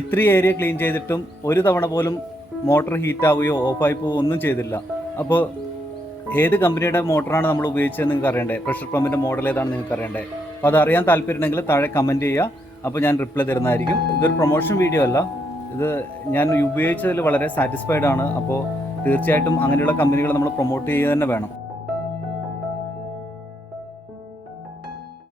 ഇത്രയും area clean ചെയ്തിട്ടും ഒരു തവണ പോലും മോട്ടർ ഹീറ്റ് ആവുകയോ ഓഫായി പോവുകയോ ഒന്നും ചെയ്തില്ല. അപ്പോൾ ഏത് കമ്പനിയുടെ മോട്ടറാണ് നമ്മൾ ഉപയോഗിച്ചത് നിങ്ങൾക്ക് അറിയണ്ടേ, പ്രഷർ പമ്പിൻ്റെ മോഡൽ ഏതാണ് നിങ്ങൾക്ക് അറിയണ്ടേ. അപ്പോൾ അതറിയാൻ താല്പര്യമുണ്ടെങ്കിൽ താഴെ കമൻറ്റ് ചെയ്യുക, അപ്പോൾ ഞാൻ റിപ്ലൈ തരുന്നതായിരിക്കും. ഇതൊരു പ്രൊമോഷൻ വീഡിയോ അല്ല, ഇത് ഞാൻ ഉപയോഗിച്ചതിൽ വളരെ സാറ്റിസ്ഫൈഡ് ആണ്. അപ്പോൾ തീർച്ചയായിട്ടും അങ്ങനെയുള്ള കമ്പനികൾ നമ്മൾ പ്രൊമോട്ട് ചെയ്യുക തന്നെ വേണം.